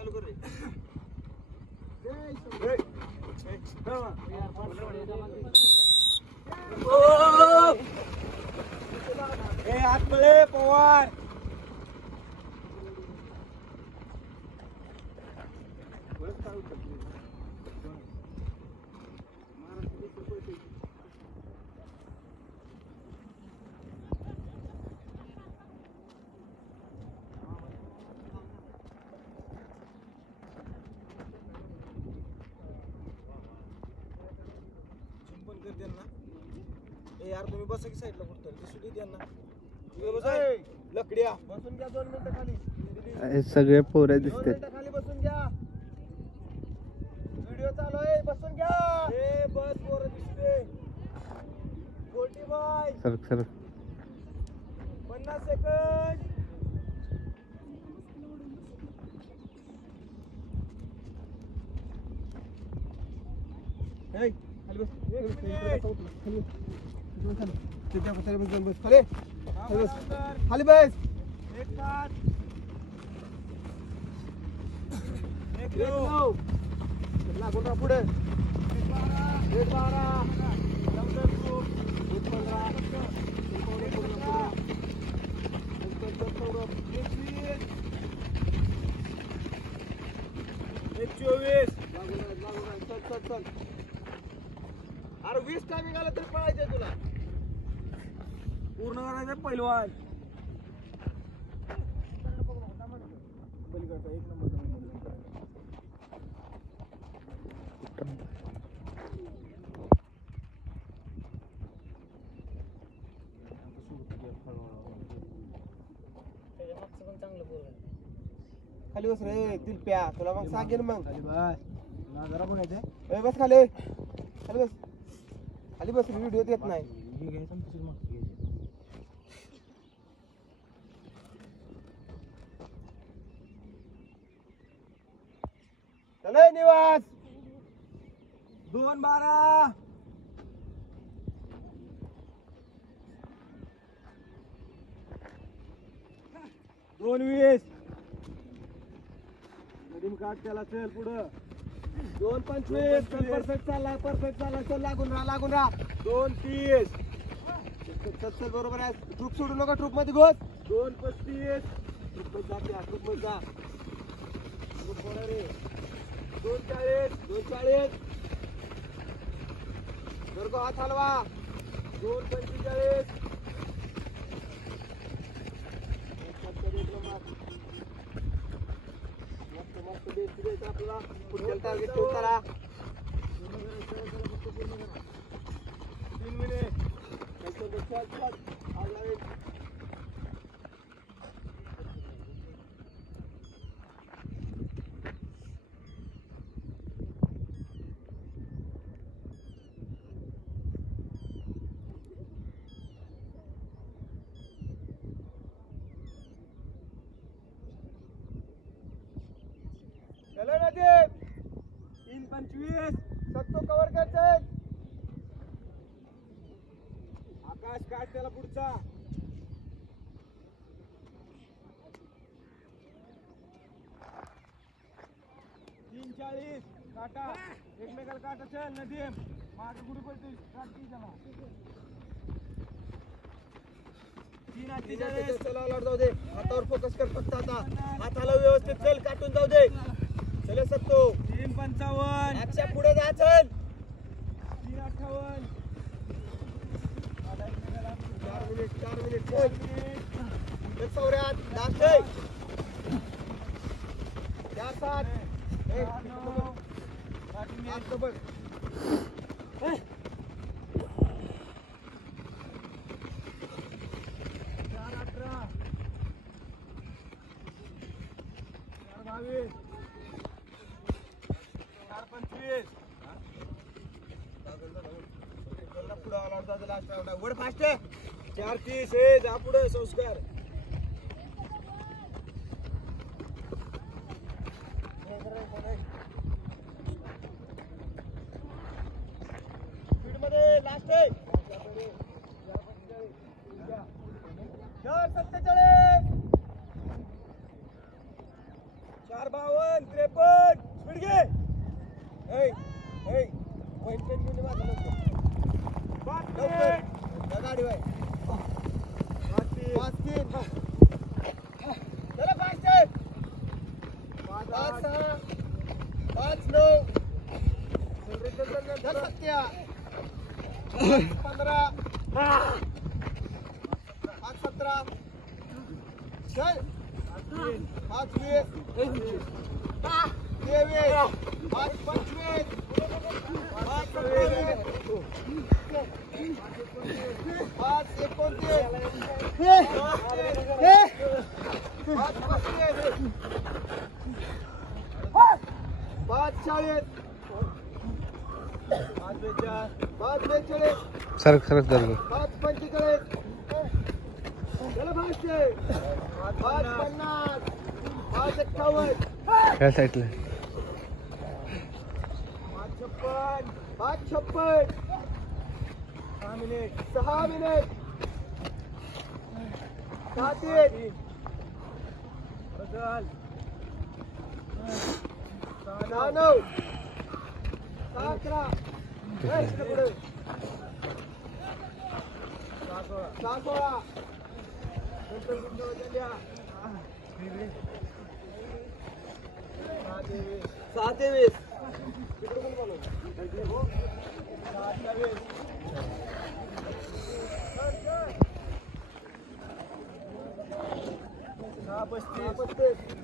चालू कर रे ए आतमध्ये पवार यार तुम्ही बसा की साईडला कुठतरी दिसू दे त्यांना लकड्या बसून घ्या 2 मिनिटं खाली सगळे पोरे दिसते खाली बसून घ्या व्हिडिओ चालू आहे बसून घ्या ए बस पोरं दिसते गोटी बाय सर सर 50 सेकंद ए खाली बस खाली बस लागून राहा पुढे 24 चल अरे 20 टायमिंग आला तरी पळायचंय तुला पूर्ण करायचं पहिलवान पलीकडचा 1 नंबर खाली बस रे दिलप्या तुला मग सांगेन मग खाली बस जरा बोलायचं ए बस खाली बस व्हिडिओ देत नाही चले निवास 2:12 2:20 नदीम काट त्याला चल पुढं 2:25 परफेक्ट चालला चल लागून राहा 2:30 चल बरोबर आहे ट्रूप सोडू नका ट्रूप मध्ये घोष 2:35 ट्रूप मध्ये जा रे 2:40 गरगो हात हलवा 2:45 मस्त बेस्ट आपल्याला पुढच्या टार्गेट ठेवून करा 3 मिनिट चलो नदीम 3:25 सकतो कव्हर करायचंय आकाश काट त्याला पुढचा 3:40 काटा एकमेकाला काटा चल नदीम मागे कुठे पडतोय काट त्याला 3:40 चला लढ जाऊ दे हातावर फोकस कर फक्त आता हाताला व्यवस्थित चल काटून जाऊ दे चले सकतो 3:55 अच्छा पुढे जा चल 3:58 4 मिनिट एक सौर्यात लास्ट आहे 4:07 एक बघ 4:18 4:22 4:25 पुढे आला लास्ट वर फास्ट 4:30 हे जा पुढे संस्कार स्पीड मध्ये लास्ट आहे 4:47 4:52 53 स्पीड घे ऐ ऐ पॉइंट कंटिन्यू माझा लवकर गाडी बाय 5-3 चला 5-4 5-6 5-9 सत्या 15 5-17 चल 5-20 23 5-25 सरक सरक दरग 5-45 चला 5-50 5-51 ह्या साईडला 5-56 6 मिनिट 7-1 बदल 6-9 6-11 पुढे 6-16 नंतर गुंड झाल्या 6-23 तिकडे कोण बोलवलं 6-28 6-35